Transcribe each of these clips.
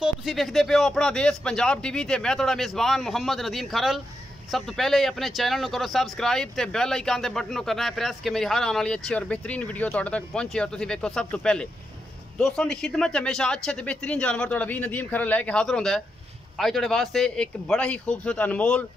तो तुसी देखते पे हो अपना देश पंजाब टीवी ते मैं थोड़ा मेज़बान मुहम्मद नदीम खरल। सब तो पहले अपने चैनल को करो सब्सक्राइब ते बैल आइकन के बटन को करना है प्रेस कि मेरी हर आने वाली अच्छी और बेहतरीन वीडियो तुहाडे तक पहुंचे और तुसी देखो सब तो पहले। दोस्तों की खिदमत हमेशा अच्छे तो बेहतरीन जानवर थोड़ा भी नदीम खरल लैके हाजिर होंदा है। अज थोड़े वास्ते एक बड़ा ही खूबसूरत अनमोल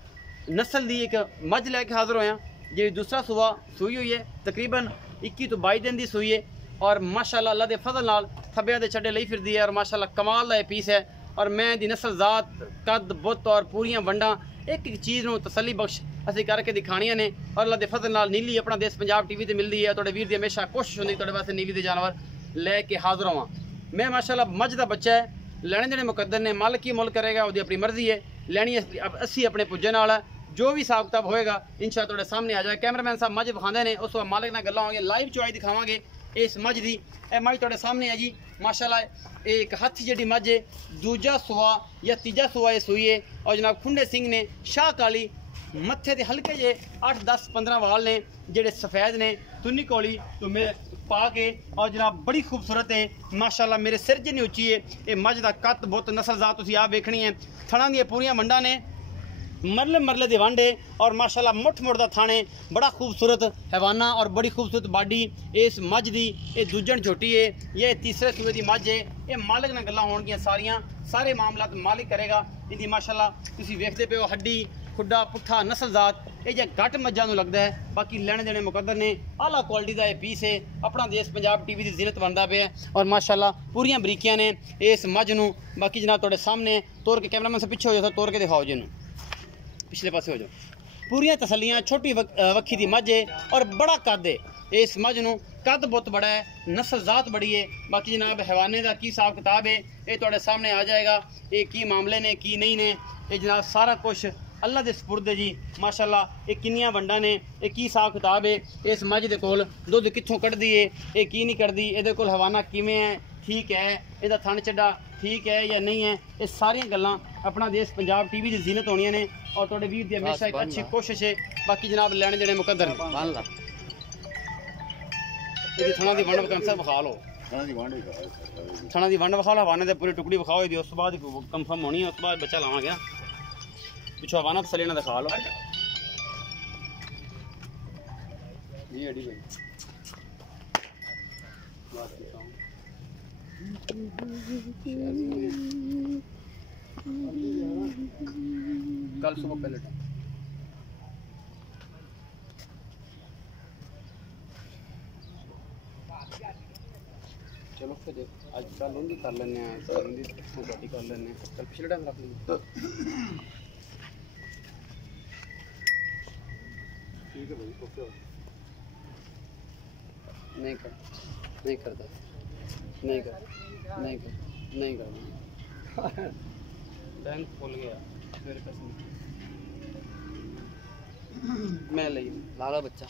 नस्ल की एक मझ लैके हाजिर होया जी। दूसरा सूबा सूई हुई है, तकरीबन 21 तो 22 दिन की सूई है और माशाल्लाह अल्लाह के फजल नाल थब्बिया दे छड्डे लई फिरदी है और माशाल्लाह कमाल का पीस है। और मैं दी नस्ल जात कद बुत और पूरियां वंडा एक एक चीज़ को तसली बख्श असीं करके दिखाणियां ने और अल्लाह के फजल नाल नीली अपना देश पंजाब टीवी ते मिलती है। थोड़े वीर की हमेशा कोशिश होंदी थोड़े वास्ते नीली के जानवर लैके हाजिर होवां। मैं माशाल्लाह मझ का बच्चा है, लैने देने मुकद्दर ने, मालिक ही मुल करेगा, वो अपनी मर्जी है, लैनी अस्सी अपने पुज्जे नाल है। जो भी हिसाब किताब होएगा इंशाअल्लाह थोड़े सामने आ जाए। कैमरामैन साहब मझ विखांदे ने, उस मालिक नाल गल्लां होंगे, लाइव चुआई दिखावांगे इस मझ की। यह मझ थोड़े सामने है जी माशाल्लाह। एक हाथी जी मझ है, दूजा सुआ या तीजा सुआ ये सूई है और जनाब खुंडे सिंह ने, शाह काली, मत्थे के हल्के जे 8 10 15 वाल ने जेडे सफेद ने, तुन्नी कोली तो मेरे पा के और जनाब बड़ी खूबसूरत है माशाल्लाह। मेरे सिर जिन्नी उच्ची है ये मझ का कत बुत नस्ल जात तुसीं आप देखनी है। थणा दी पूरियां वंडा ने, मरले मरले दे वांडे और माशाल्लाह मुठ मुठ दा थाने, बड़ा खूबसूरत हैवाना और बड़ी खूबसूरत बाडी इस मझ दी। ये दूजन छोटी है, ये तीसरे सूबे की मझ है। ये मालिक नाल गल्लां होणगियां सारियां, सारे मामलात मालिक करेगा इनकी माशाल्लाह। तुसीं वेखदे पे हो हड्डी खुड्डा पुट्ठा नस्ल जात ये जे घट मझां नूं लगदा है, बाकी लैणे देने मुकद्दर ने। आला क्वालिटी का यह पीस है, अपना देश पंजाब टीवी की जिनत बनता पे है और माशाल्लाह पूरियां बरीकियां ने इस मझ नूं। बाकी जनाब तुहाडे सामने तोड़ के कैमरामैन से पीछे हो जाओ, तोड़ के दिखाओ जिन्हों, पिछले पासे हो जाओ। पूरियां तसलियां, छोटी वक्खी की मझ है और बड़ा कद है इस मझ नूं, कद बुत बड़ा है, नस्ल जात बड़ी है। बाकी जनाब हैवाने का की हिसाब किताब है ये तुहाडे सामने आ जाएगा, ये की मामले ने की नहीं ने, ये जनाब सारा कुछ अल्लाह दे सपुर्द है जी माशाल्लाह। ये किन्नियां वंडा ने, ये की हिसाब किताब है, इस मझ दे कोल दुध कित्थों कढ़दी है, ये की नहीं कढ़दी, इहदे कोल हवाना किवें है, ठीक है, इहदा थन चड्डा ठीक है या नहीं है, ये सारियां गल्लां अपना देश पंजाब टीवी की जीनत होनियां ने और थोड़े वीर की हमेशा एक अच्छी कोशिश है। बाकी जनाब लैने देने मुकद्दर ने। थणा दी वंड कंसर विखा लो, थणा दी वंड विखा लो, हवाने दे पूरी टुकड़ी विखाओ, उस बाद कंफर्म होनी है, उस बाद बच्चा लावांगे। पिछो हवाना तसली ना दिखा लो जी अड़ी भाई। कल सुबह पहले चलो फिर आज कल उनकी कर लेने, कर लेने, कल पिछले टाइम रख लेंगे। ठीक है भाई, ओके। नहीं कर, नहीं करता, नहीं कर, नहीं कर, नहीं कर। बैंक खोल गया मेरे कसम। मैं ले ला बच्चा।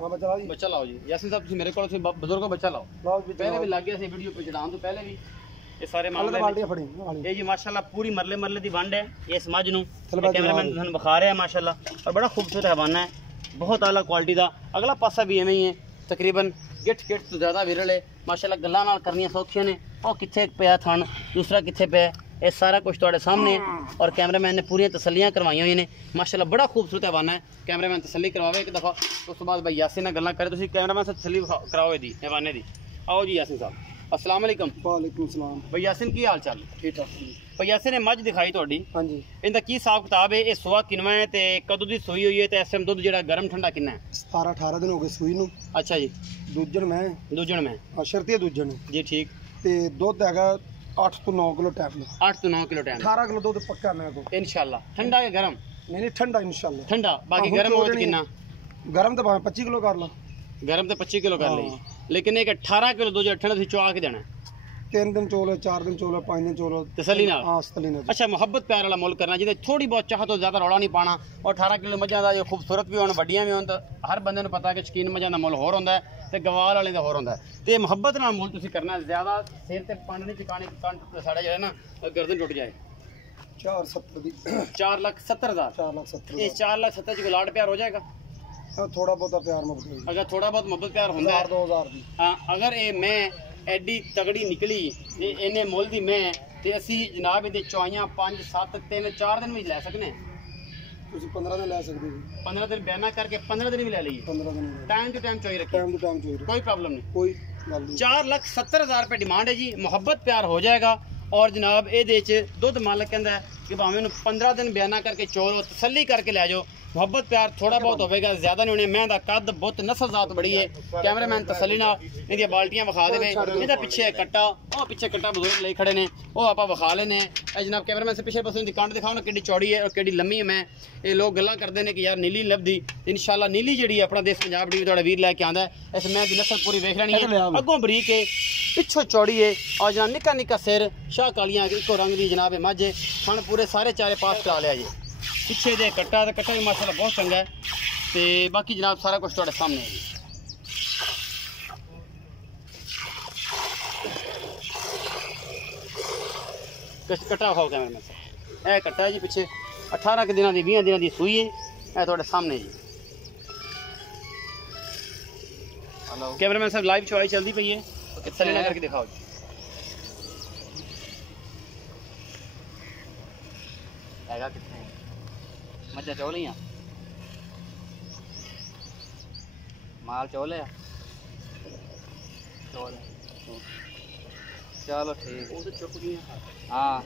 हाँ बच्चा लाओ जी। यासिन साहब मेरे को बुजुर्ग बच्चा लाओ, पहले भी लग गया से वीडियो पे चढ़ाने तो पहले भी ये सारे मामले। ये जी माशाल्लाह पूरी मरले मरले की वंड है इस मझ नूं, कैमरामैन तुहानूं विखा रहा है माशाल्लाह। और बड़ा खूबसूरत हैवाना है, बहुत आला क्वालिटी का। अगला पासा भी इवें ही है, तकरीबन गिट गिट तो ज़्यादा विरल है माशाल्लाह। गल्लां नाल करनियां सौखियां ने। और कित्थे पिया थन, दूसरा कित्थे पे, ये सारा कुछ तुहाडे सामने है और कैमरामैन ने पूरी तसलियां करवाई हुई ने माशाल्लाह। बड़ा खूबसूरत हैवाना है, कैमरामैन तसली करवावे एक दफ़ा, उस बाद भाई यासिन नाल गल्लां करे। तुसीं कैमरामैन से तसली कराओ दी हैवाने दी। आओ जी यासिन साहब, अस्सलाम वालेकुम। वालेकुम सलाम। भाई यासिन की हाल चाल? ठीक ठाक। भाई यासिन ने मझ दिखाई तुहाडी, हाँ जी, इनका की हिसाब किताब है? ये सुआ किनवा है ते कदों दी सूई हुई है ते इस टाइम दुध जेड़ा गर्म ठंडा किन्ना है? 17 18 दिन हो गए सूई नूं। अच्छा जी। दूजन में हां, शर्ती दूजन जी, ठीक। ते दुध हैगा 8 तो 9 किलो टाइम। 8 तो 9 किलो टाइम, 18 किलो दुध पक्का मेरे को इंशाल्लाह। ठंडा या गरम? नहीं ठंडा इंशाल्लाह, ठंडा। बाकी गरम हो तो कितना? गरम तो 25 किलो कर ला, गरम तो 25 किलो कर ली, लेकिन एक 18 किलो दूध ठंडा तुसीं चुआ के देना। 3 दिन चोलो, 4 दिन चोलो, 5 दिन चोलो, तसली नाल। हां तसली नाल। अच्छा, मोहब्बत प्यार वाला मुल करना जिहदे थोड़ी बहुत चाह तो ज़्यादा रौला नहीं पाना। और 18 किलो मझां दा जो खूबसूरत भी होण, वड्डियां भी होण, तो हर बंदे नूं पता कि शकीन मझां दा मुल होर हुंदा है ते गवाल वाले दा होर हुंदा है। ते मोहब्बत नाल मुल तुसीं करना, ज़्यादा सिर ते पंड नहीं चुकानी, कंठ साड़ा जेहड़ा ना गर्दन टुट जाए। 470 दी 4,70,000। 4,70,000। ये 4,70,000 च लाड प्यार हो जाएगा? थोड़ा बहुत प्यार मोहब्बत, अगर थोड़ा बहुत मोहब्बत प्यार होंदा है 2000 दी। हां, अगर ये मैं एडी तगड़ी निकली इन्हें मुल दी मैं ਤੇ ਅਸੀਂ ਜਨਾਬ ਇਹਦੇ ਚੁਆਈਆਂ 5 7 3 4 ਦਿਨ ਵੀ ਲੈ ਸਕਨੇ ਹਾਂ। ਤੁਸੀਂ 15 ਦਿਨ ਲੈ ਸਕਦੇ ਹੋ। 15 ਦਿਨ ਬਿਆਨਾ ਕਰਕੇ 15 ਦਿਨ ਵੀ ਲੈ ਲਈਏ। 15 ਦਿਨ ਟਾਈਮ ਟੂ ਟਾਈਮ ਚੋਈ ਰੱਖੀ, ਟਾਈਮ ਟੂ ਟਾਈਮ ਚੋਈ, ਕੋਈ प्रॉब्लम नहीं, कोई गल नहीं। 4,70,000 रुपये डिमांड है जी, मुहब्बत प्यार हो जाएगा। और जनाब ये दुध मालक कहता है कि भावें 15 दिन बयाना करके चोलो, तसली करके लै जाओ। मुहब्बत प्यार थोड़ा बहुत होगा, ज्यादा नहीं होने। मैं दा कद बुत नस्ल जात बड़ी है। कैमरामैन तसली ना इहदी बाल्टियां विखा देवे। इहदा पिछे कट्टा, ओ पिछे कट्टा बजुर्ग ले खड़े ने, ओ आपां विखा लेने। जनाब कैमरामैन से पिछे पासे दी कंड दिखाओ ना, किड्डी चौड़ी है और किड्डी लम्मी है। मैं ये लोग गल्लां करदे ने कि यार नीली लभदी, इंशाअल्लाह नीली जिहड़ी है अपना देश पंजाब टीवी तुहाडा वीर लैके आंदा है। इस मैं दी नस्ल पूरी वेख लेनी है, अगों बरीक है, पिछों चौड़ी है और जनाब निक्का निक्का सिर, शाह कालियां इको रंग दी जनाब मझ है। हण पूरे सारे चारे पास करा लिया जी। पिछे दे कट्टा तो कट्टा भी माशाल्लाह बहुत चंगा है। तो बाकी जनाब सारा कुछ तुहाडे सामने है जी। कट्टा खाओ कैमरे में, यह कट्टा है जी पिछे 18 के दिनों की 20 दिनों की सूई है, यह तुहाडे सामने जी। कैमरामैन साहब लाइव चवाई चलती पई है, तसल्ली ना करके दिखाओ जी। हैगा कितने मज्जा चौलियां माल चौले चौल, चलो ठीक है। चुप गई हाँ,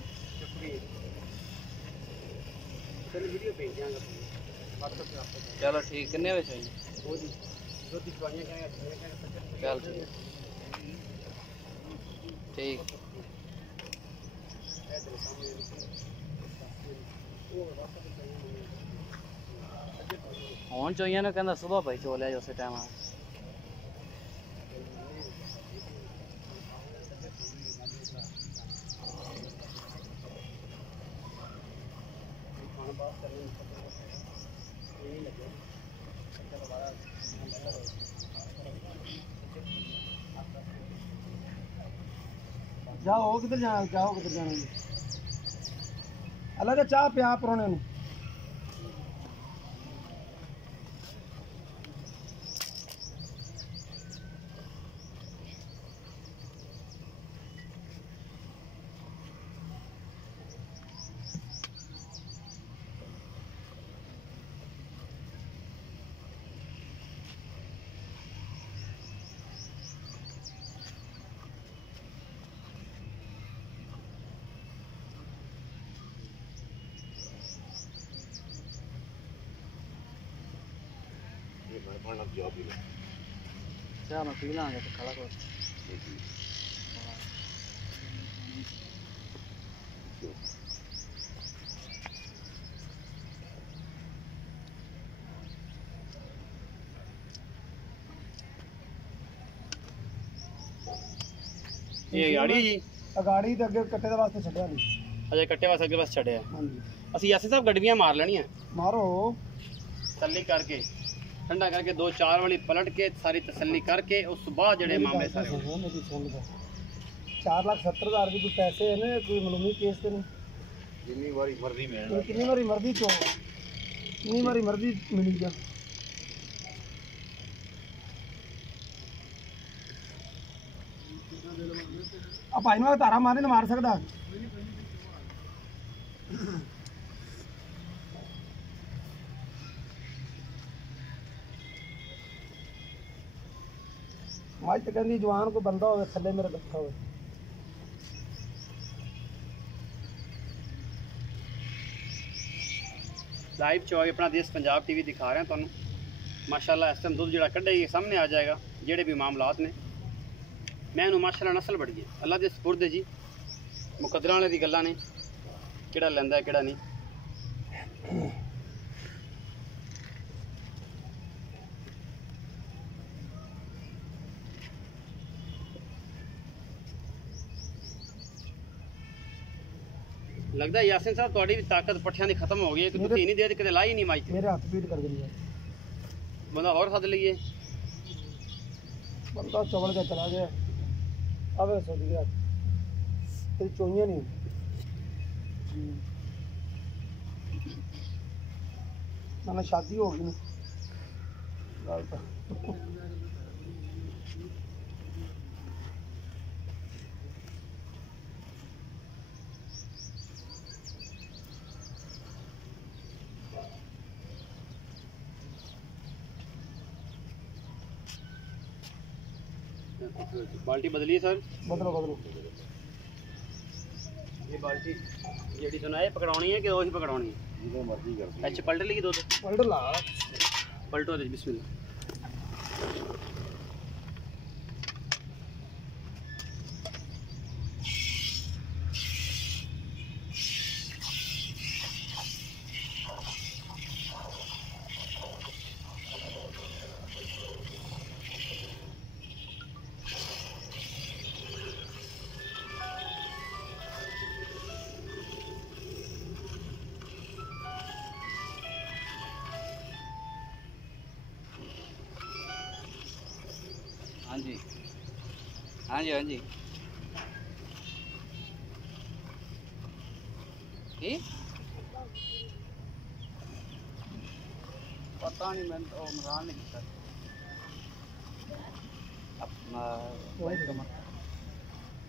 चलो ठीक। कितने बजे चाहिए? चल ठीक। ਹੁਣ ਚੋਈਆਂ ਨੇ ਕਹਿੰਦਾ ਸੁਬਾਹ ਭਾਈ ਚੋ ਲਿਆ ਉਸੇ ਟਾਈਮ ਆ। जाओ किधर जाना, जाओ किधर जाना जी। अलग चाह पिया परौने नूं। चाह मैं पी लांगे तो खड़ा कर। ये गाड़ी जी गाड़ी तो अगे कट्टे वास्ते छड्या नहीं, अजे कट्टे वास्ते अगे बस छड्या। हाँ जी असि यासिन साहब गड्डियां मार लेनियां, मारो तसल्ली करके ठंडा करके 2-4 वाली पलट के सारी तसल्ली करके उस बाद जड़े मामले सारे 4,70,000 की कोई पैसे है ना, कोई मालूमी केस तो नहीं। जितनी बारी मर्जी मिल, कितनी बारी मर्जी चो, कितनी बारी मर्जी मिली जा। अब भाई ने तारा मारे ना मार सकता। आज तो कहती जवान कोई बंदा हो थले मेरे बैठा हो। लाइव चौक अपना देश पंजाब टीवी दिखा रहे हैं तुहानू। माशाल्लाह इस टाइम दुध जो कढ़ेगी सामने आ जाएगा, जेडे भी मामलात ने। मैं माशाल्लाह नस्ल बड़ी है, अल्लाह के सुपुर्द है जी। मुकदरा वाले दी गल्लां ने, केड़ा लैंदा है केड़ा नहीं। लगता है यासिन साहब थोड़ी भी ताकत पट्ठियां दी खत्म हो गई है कि तुसीं नहीं दे कदे लाई नहीं माई। मेरे हाथ पीट कर दिया बंदा और सद लीए, बंदा चवल के चला गया। अब सो गया तेरी चोइयां नहीं ना शादी हो गई ना। बाल्टी बदली सर बदलो बदलो ये बाल्टी जेडी सुनाए पकड़ानी है कि रोज पकड़ानी है जिधर मर्जी कर दी अच्छा पलट ली दो पलट ला पलटो दे बिस्मिल्लाह हाँ जी हाँ जी हाँ जी पता नहीं मैंने तो मजाक नहीं किया अपना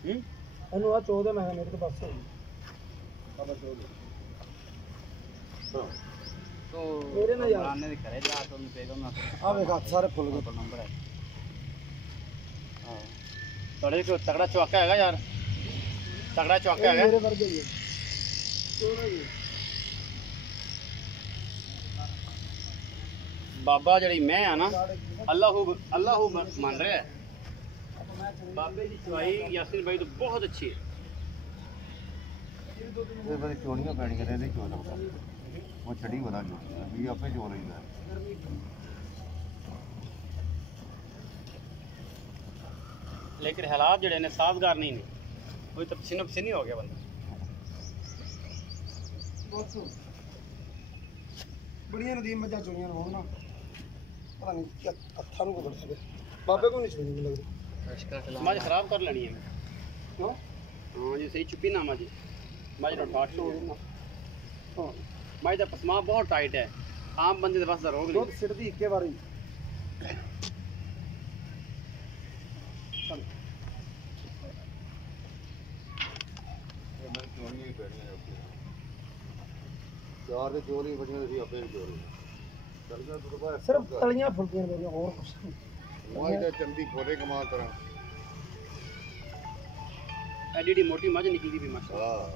ਇਹਨੂੰ ਆ 14 ਮੈਂ ਮੇਰੇ ਤੋਂ ਬਸ ਹੋਈ तो मेरे ना यार बनाने दे करे जा तो मैं पेगा मैं ਆ ਵੇਖ ਹੱਥ ਸਾਰੇ ਫੁੱਲ ਗਏ नंबर है हां थोड़े को तगड़ा चौका हैगा यार तगड़ा चौका हैगा ਮੇਰੇ ਵਰਗੇ ਹੀ ਹੈ ਸੋਹਣਾ ਜੀ बाबा जड़ी मैं है ना अल्लाह मान रहा है बाबे की चवाई यासिर भाई तो बहुत अच्छी है ਇਹ ਬੜੀ ਚੋਣੀਆਂ ਪੈਣੀਆਂ ਨੇ ਇਹਦੇ ਕਿਉਂ ਲੱਗਦਾ ਉਹ ਛੜੀ ਬਣਾ ਜੋ ਵੀ ਆਪੇ ਜੋ ਰਹੀ ਹੈ लेकिन हालात जड़े ने साजगार नहीं ने वही तो पसीनो पसीनी हो गया बंदा ਬੜੀਆਂ ਨਦੀਮ ਮੱਝਾਂ ਚੋਈਆਂ ਹੋਣ ਨਾ ਪਤਾ ਨਹੀਂ ਕਿ ਹੱਥਾਂ ਨੂੰ ਕੋਲ ਸਕੇ ਬਾਬੇ ਕੋ ਨਹੀਂ ਚੋਣੀ ਮੈਨੂੰ ਲੱਗਦਾ मज खराब कर लेनी है क्यों हाँ जी सही चुपी ना मज मज ना ठाट लो मज का पसमा बहुत टाइट है आम बंदे के पास रोग ਦੁੱਧ ਸਿੱਟਦੀ ਇੱਕੇ ਵਾਰੀ ਇਹਨਾਂ ਚੋਣੀਆਂ ਹੀ ਪੈਣੀਆਂ ਆਪੇ ਚਾਰ ਦੇ ਚੋਰੀ ਬੜੀਆਂ ਸੀ ਆਪੇ ਚੋਰੀ ਚੱਲ ਗਿਆ ਤੂੰ ਬਾਹਰ ਸਿਰਫ ਤਲੀਆਂ ਫੁਲਕੀਆਂ ਮੇਰੀਆਂ ਹੋਰ ਕੁਛ ਨਹੀਂ ਉਹ ਇਹਦਾ ਚੰਦੀ ਖੋਰੇ ਕਮਾਲ ਤਰ੍ਹਾਂ एडी मोटी मज निकली भी माशा ਹਾਂ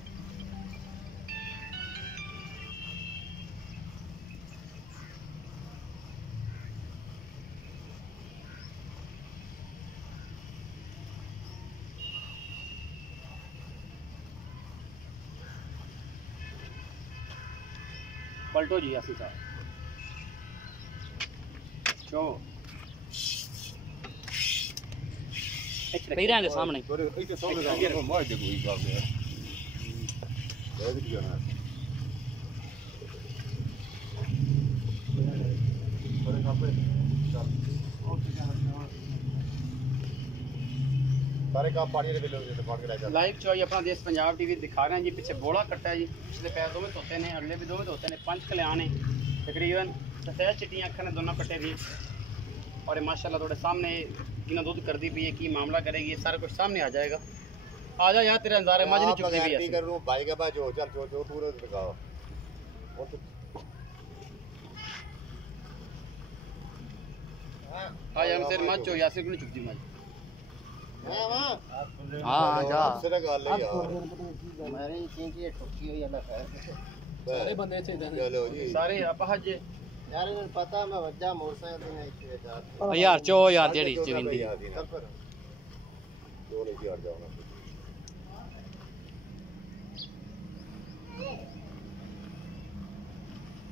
पलटो जी यासिर साहब चो पहले के सामने ਤੋਰੇ ਇੱਥੇ ਸਾਹਮਣੇ ਦਾ ਮਾਰ ਦੇ ਕੋਈ ਗੱਲ ਨਹੀਂ ਇਹ ਵੀ ਜਾਣਾ ਤੋਰੇ ਕਾਪੇ सारे काम पानी के बिल से पानी के लाइक लाइव चॉइस अपना देश पंजाब टीवी दिखा रहे हैं जी पीछे बोला कट्टा है जी पिछले पैर दो में धोते हैं अगले भी दो में धोते हैं 5 कल्याण है तकरीबन सफेद चिट्टियाँ अखर ने दोनों कट्टे दी और ये माशाल्लाह थोड़े सामने इन्हें दूध कर दी भी है कि मामला करेगी ये सारा कुछ सामने आ जाएगा आ जा यार तेरे अंदारे मज नहीं चुकती भी है कर लूं भाई का बाजो चल जो पूरा दिखाओ हां यार तेरे मज चो यासिर को नहीं चुकती मज हां जा सिरा गल है यार मेरे चींटी ठोकी हुई अल्लाह खैर सारे बंदे चाहिए चलो जी सारे आप हज यार इन्हें पता मैं वज्जा मोटरसाइकिल में एक यार चो यार जेड़ी चविंदी दो ले यार जाओ ना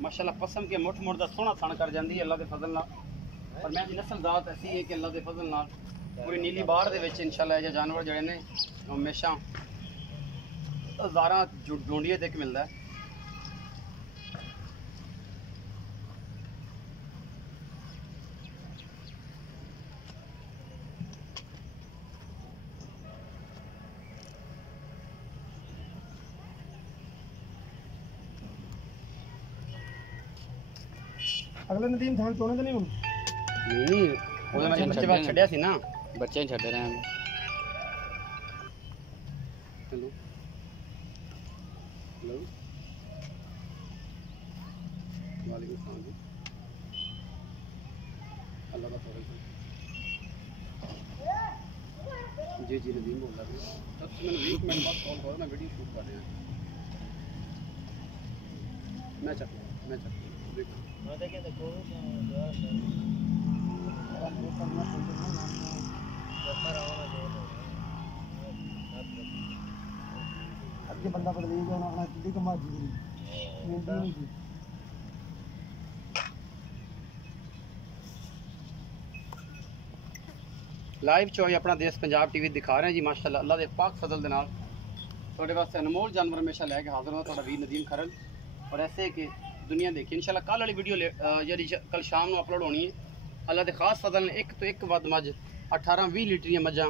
माशाल्लाह पसम के मुठ मुठ दा सोहना थण कर जांदी है अल्लाह दे फजल नाल और मैं दी नस्ल जात ऐसी है कि अल्लाह दे फजल नाल पूरी नीली बार दे विच इंशाल्लाह ये जानवर जड़े ने हमेशा हज़ारां ढूंढिए तक मिलदा है अगले नदीम थान चोने तो नहीं हूँ नहीं ਉਹਦੇ ਮੈਂ ਬੱਚੇ ਬਾਅਦ ਛੱਡਿਆ ਸੀ ਨਾ ਬੱਚੇ ਹੀ ਛੱਡ ਰਹੇ ਹਾਂ ਚਲੋ हेलो वालेकुम सलाम जी अल्लाह का फजल जी जी नदीम बोल रहा हूँ। तब मैंने 20 मिनट बाद कॉल करो, मैं वीडियो शूट कर रहा हूँ। मैं अगे बंदा बदली जाना किड्डी कमा जी लाइव चो अपना देश पंजाब टीवी दिखा रहे हैं जी माशाल्लाह अल्लाह दे पाक फजल दे नाल थोड़े वास्ते अनमोल जानवर हमेशा लैके हाजिर हो थोड़ा वीर नदीम खरल और ऐसे कि दुनिया देखी इंशाल्लाह कल वाली वीडियो जी कल शाम को अपलोड होनी है अल्लाह के खास फजल ने एक तो एक वध मझ 18-20 लीटर मझां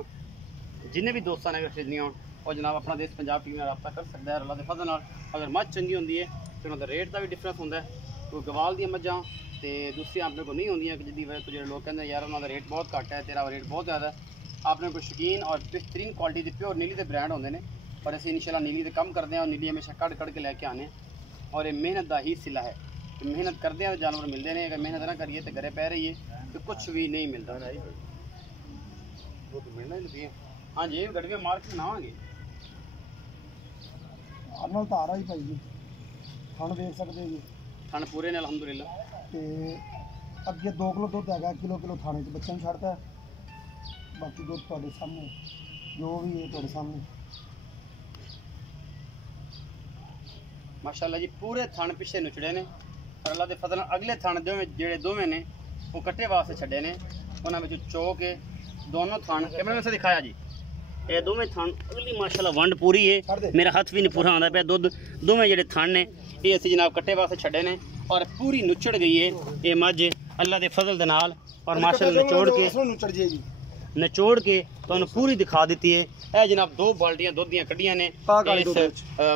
जिन्हें भी दोस्तों ने अगर खरीदनियां हो और जनाब अपना देश पंजाब टीवी में रब्ता कर सकता है। अल्लाह के फजल नाल अगर मझ चंगी होंगी है तो उनका रेट का भी डिफरेंस होंगे कोई गवाल दी मझां तो दूसरी अपने को नहीं होंगी जिसकी वजह तो जो लोग कहते हैं यार उन्होंने रेट बहुत घट है तेरा रेट बहुत ज़्यादा है। आपने कोई शौकीन और बेहतरीन क्वालिटी के प्योर नीली के ब्रांड होंगे ने और असीं इंशाल्लाह नीली के कम करते हैं और नीली हमेशा कड़ के लैके आने और ये मेहनत का ही सिला है। तो मेहनत करते हैं तो जानवर मिलते हैं, अगर मेहनत ना करिए तो घरे पै रही है तो कुछ भी नहीं मिलता। वो तो मिलना ही नहीं है। हाँ जी गड़िया मार्केट ना आएंगे अनल तारा ही भाई जी खान देख सकते जी खाने पूरे ने अलहमदुलिल्लाह ते अगे 2 किलो दुध है किलो थाने च बच्चे छड़ता है बाकी दुध थोड़े सामने जो भी है थोड़े सामने माशाल्लाह जी पूरे थान पिछे नुचड़े ने और अल्लाह के फजल अगले थान जेड़े दोवें ने वो कट्टे वास्ते छड़े ने उन्होंने चो के दोनों थान कैमरे में से दिखाया जी ये दोवें थान अगली माशाल्लाह वंड पूरी है मेरा हाथ भी नहीं पूरा आंदा पे दुध दोवें जेड़े थान ने ये असी जनाब कट्टे वास्ते छड़े ने और पूरी नुचड़ गई है ये मझ अल्लाह के फजल दे नाल और माशाल्लाह नचोड़ के तो पूरी दिखा दी है। यह जनाब 2 बाल्टियां दुध दियां कड्डियां ने इस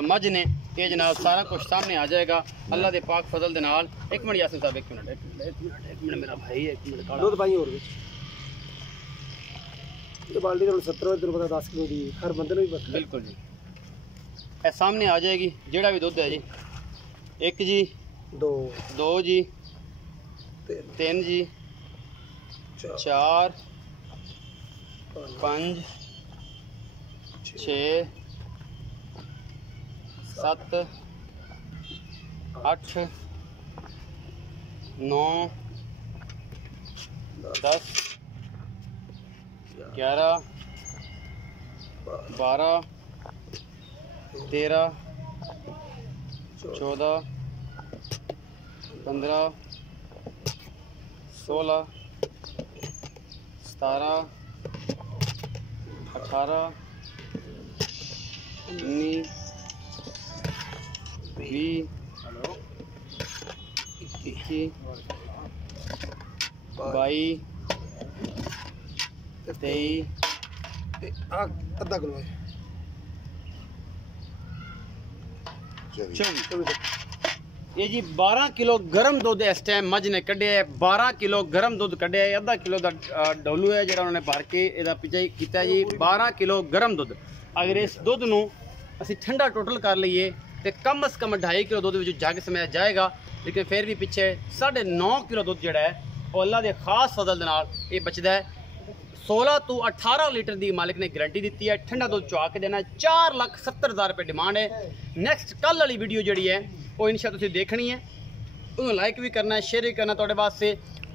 मझ ने ये जनाब सारा कुछ सामने आ जाएगा अल्लाह के पाक फजल दे नाल। एक मिनट यासिन साहब एक मिनट मेरा भाई एक मिनट दुध भाई और ये बाल्टी तो 70 रुपए पता 10 किलो दी हर बंदे ने भी पता बिल्कुल जी ए सामने आ जाएगी जेड़ा भी दुध है जी 1 जी 2 जी 3 जी 4 5 6 7 8 9 10 11 12 13 14 15 16 17 18 19 20 21 22 23 आधा किलो है 24 ये जी 12 किलो गर्म दुध इस टाइम मझ ने कढ़िया है 12 किलो गर्म दुध कढ़िया है आधा किलो का डोलू है जो उन्होंने भर के इसका पिछा किया जी 12 किलो गर्म दुध। अगर इस दुध नूं असीं ठंडा टोटल कर लीए तो कम अज़ कम 2.5 किलो दुध विच जग समाया जाएगा लेकिन फिर भी पिछे 9.5 किलो दुध जोड़ा है वो अल्लाह के खास फजल दे नाल ये बचदा है। 16 तो 18 लीटर की मालिक ने गारंटी दी है ठंडा दुध चुआ के देना 4,70,000 रुपये डिमांड है। नैक्सट कल वाली वीडियो जी है वो इंशाल्लाह तुसीं देखनी है उन्हें लाइक भी करना है शेयर भी करना थोड़े वास्ते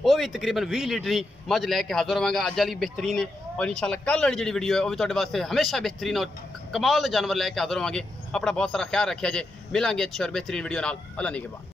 वो भी तकरीबन 20 लीटर ही मझ लैके हाजिर होवांगा अज वाली बेहतरीन है और इंशाल्लाह कल वाली जी वीडियो है वो भी थोड़े वास्ते हमेशा बेहतरीन और कमाल के जानवर लैके हाजिर होवांगे। अपना बहुत सारा ख्याल रखिया जे मिलांगे अच्छी और बेहतरीन वीडियो नाल अल्लाह निगहबान।